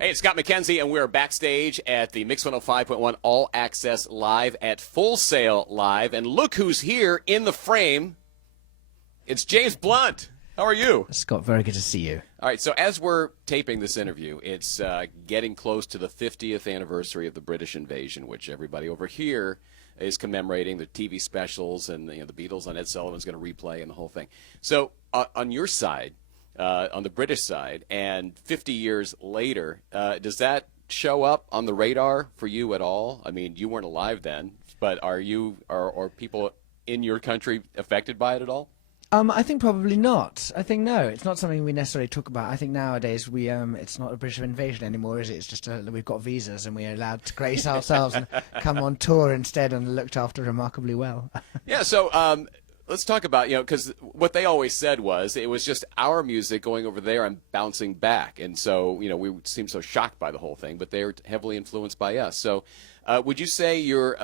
Hey, it's Scott McKenzie, and we're backstage at the Mix 105.1 All Access Live at Full Sail Live. And look who's here in the frame. It's James Blunt. How are you? Scott, very good to see you. All right, so as we're taping this interview, it's getting close to the 50th anniversary of the British invasion, which everybody over here is commemorating, the TV specials, and the Beatles on Ed Sullivan's going to replay and the whole thing. So on your side, on the British side, and 50 years later, does that show up on the radar for you at all? I mean, you weren't alive then, but are people in your country affected by it at all? I think probably not. I think no, it's not something we necessarily talk about. I think nowadays it's not a British invasion anymore, is it? It's just we've got visas and we're allowed to grace ourselves and come on tour instead, and looked after remarkably well. Yeah, so let's talk about, because what they always said was it was just our music going over there and bouncing back. And so, we seem so shocked by the whole thing, but they're heavily influenced by us. So would you say you're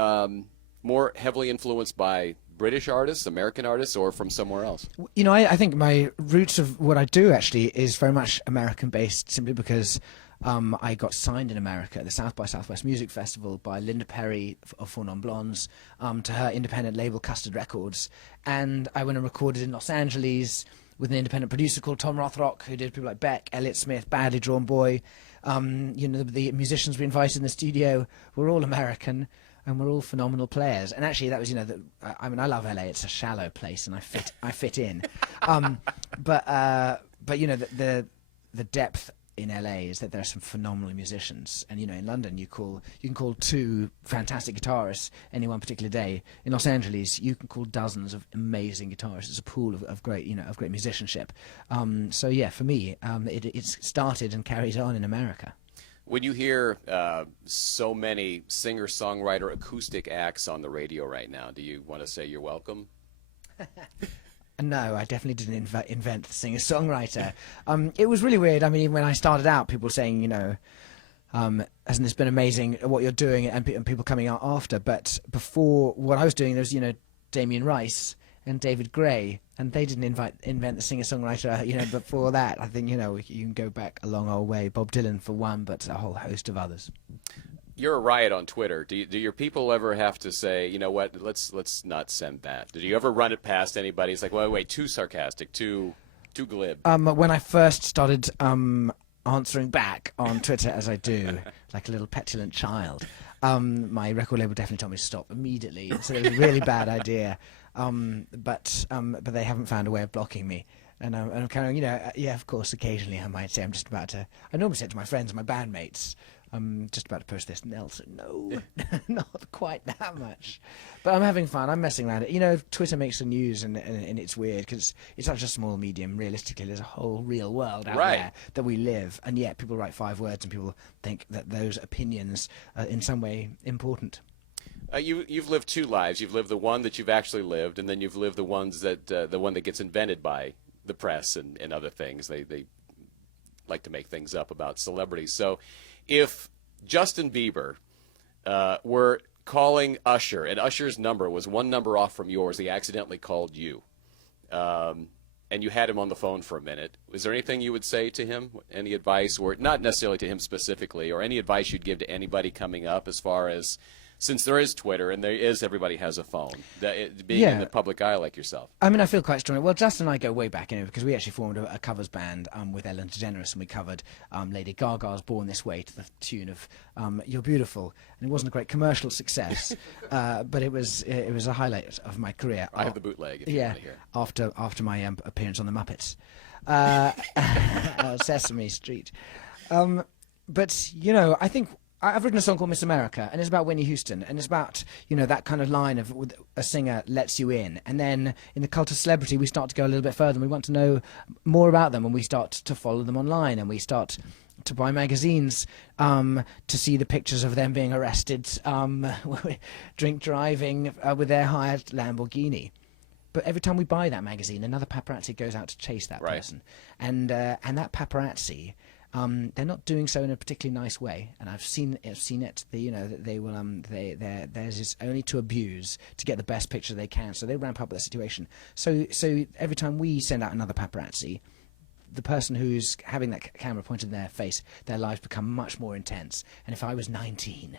more heavily influenced by British artists, American artists, or from somewhere else? I think my roots of what I do actually is very much American-based, simply because I got signed in America at the South by Southwest Music Festival by Linda Perry of Four Non Blondes to her independent label Custard Records, and I went and recorded in Los Angeles with an independent producer called Tom Rothrock, who did people like Beck, Elliott Smith, Badly Drawn Boy. The musicians we invited in the studio were all American, and we're all phenomenal players. And actually, that was, I love LA. It's a shallow place, and I fit in. But the depth in LA is that there are some phenomenal musicians. And in London, you can call two fantastic guitarists any one particular day. In Los Angeles, you can call dozens of amazing guitarists. It's a pool of great musicianship. So yeah, for me, it's started and carries on in America. When you hear so many singer-songwriter acoustic acts on the radio right now, do you want to say you're welcome? No, I definitely didn't invent the singer-songwriter. It was really weird. I mean, when I started out, people were saying, hasn't this been amazing what you're doing, and people coming out after. But before what I was doing, there was, Damien Rice and David Gray, and they didn't invent the singer-songwriter, before that. I think, you can go back a long old way. Bob Dylan for one, but a whole host of others. You're a riot on Twitter. Do your people ever have to say, you know what, let's not send that? Did you ever run it past anybody? It's like, wait, too sarcastic, too glib. When I first started answering back on Twitter, as I do, like a little petulant child, my record label definitely told me to stop immediately. So it was a really bad idea. But they haven't found a way of blocking me. And I'm kind of, yeah, of course, occasionally I might say I'm just about to, I normally say it to my friends, my bandmates, I'm just about to post this. Nelson, no, not quite that much. But I'm having fun. I'm messing around. Twitter makes the news, and it's weird because it's such a small medium. Realistically, there's a whole real world out there that we live, and yet people write 5 words and people think that those opinions are in some way important. You've lived 2 lives. You've lived the one that you've actually lived, and then you've lived the one that gets invented by the press and other things. They like to make things up about celebrities. So if Justin Bieber were calling Usher, and Usher's number was one number off from yours, he accidentally called you, and you had him on the phone for a minute, is there anything you would say to him? Any advice, or not necessarily to him specifically, or any advice you'd give to anybody coming up as far as, since there is Twitter and everybody has a phone, being in the public eye like yourself? I mean, I feel quite strong. Well, Justin and I go way back, because we actually formed a covers band with Ellen DeGeneres, and we covered Lady Gaga's "Born This Way" to the tune of "You're Beautiful," and it wasn't a great commercial success, but it was a highlight of my career. I have the bootleg. If you want to hear. After my appearance on the Muppets, Sesame Street, but I think. I've written a song called Miss America, and it's about Whitney Houston, and it's about, that kind of line of a singer lets you in, and then in the cult of celebrity we start to go a little bit further, and we want to know more about them, and we start to follow them online, and we start to buy magazines to see the pictures of them being arrested, drink driving with their hired Lamborghini. But every time we buy that magazine, another paparazzi goes out to chase that person, and that paparazzi. They're not doing so in a particularly nice way, and I've seen it. They will. Theirs is only to abuse to get the best picture they can. So they ramp up that situation. So every time we send out another paparazzi, the person who's having that camera pointed in their face, their lives become much more intense. And if I was 19,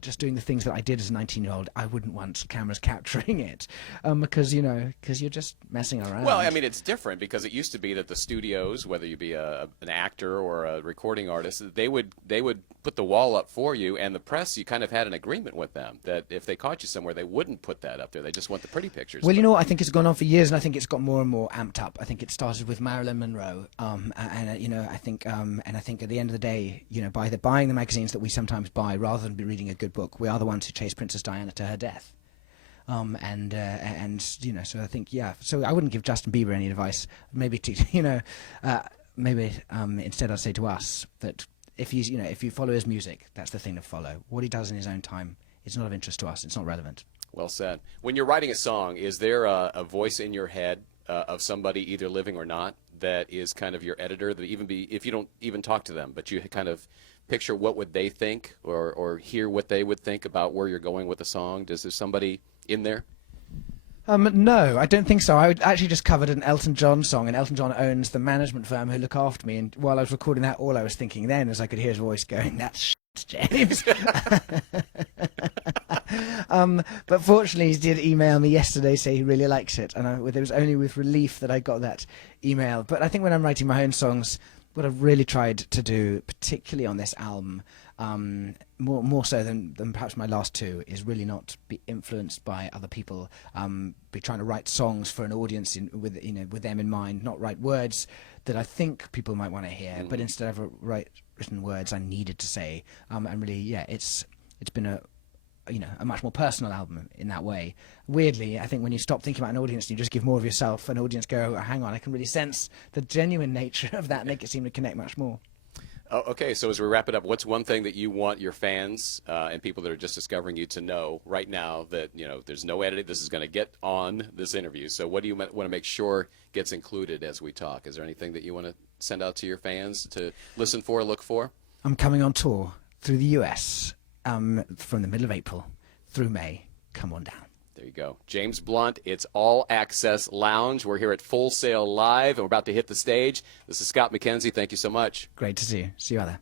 just doing the things that I did as a 19-year-old, I wouldn't want cameras capturing it, because you're just messing around. Well, I mean, it's different because it used to be that the studios, whether you be an actor or a recording artist, they would put the wall up for you, and the press, you kind of had an agreement with them that if they caught you somewhere, they wouldn't put that up there. They just want the pretty pictures. Well, you know what? I think it's gone on for years, and I think it's got more and more amped up. I think it started with Marilyn Monroe, and I think at the end of the day, by buying the magazines that we sometimes buy rather than be reading a good book, we are the ones who chased Princess Diana to her death. So I think, so I wouldn't give Justin Bieber any advice. Maybe instead I'd say to us that if you follow his music, that's the thing to follow. What he does in his own time, it's not of interest to us. It's not relevant. Well said. When you're writing a song, is there a voice in your head of somebody, either living or not, that is kind of your editor, that if you don't even talk to them, but you kind of picture what would they think or hear what they would think about where you're going with the song? Is there somebody in there? No, I don't think so. I actually just covered an Elton John song, and Elton John owns the management firm who look after me. And while I was recording that, all I was thinking then, as I could hear his voice going, "That's shit, James." But fortunately, he did email me yesterday, say he really likes it, and it was only with relief that I got that email. But I think when I'm writing my own songs, what I've really tried to do, particularly on this album, more so than perhaps my last two, is really not be influenced by other people. Be trying to write songs for an audience with them in mind, not write words that I think people might want to hear, but instead of written words I needed to say. And really, it's been a much more personal album in that way. Weirdly, I think when you stop thinking about an audience and you just give more of yourself, an audience go, oh, hang on, I can really sense the genuine nature of that, make it seem to connect much more. Oh, okay, so as we wrap it up, what's one thing that you want your fans and people that are just discovering you to know right now that, there's no editing, this is going to get on this interview, so what do you want to make sure gets included as we talk? Is there anything that you want to send out to your fans to listen for, look for? I'm coming on tour through the US from the middle of April through May. Come on down. There you go. James Blunt, it's All Access Lounge. We're here at Full Sail Live, and we're about to hit the stage. This is Scott McKenzie. Thank you so much. Great to see you. See you out there.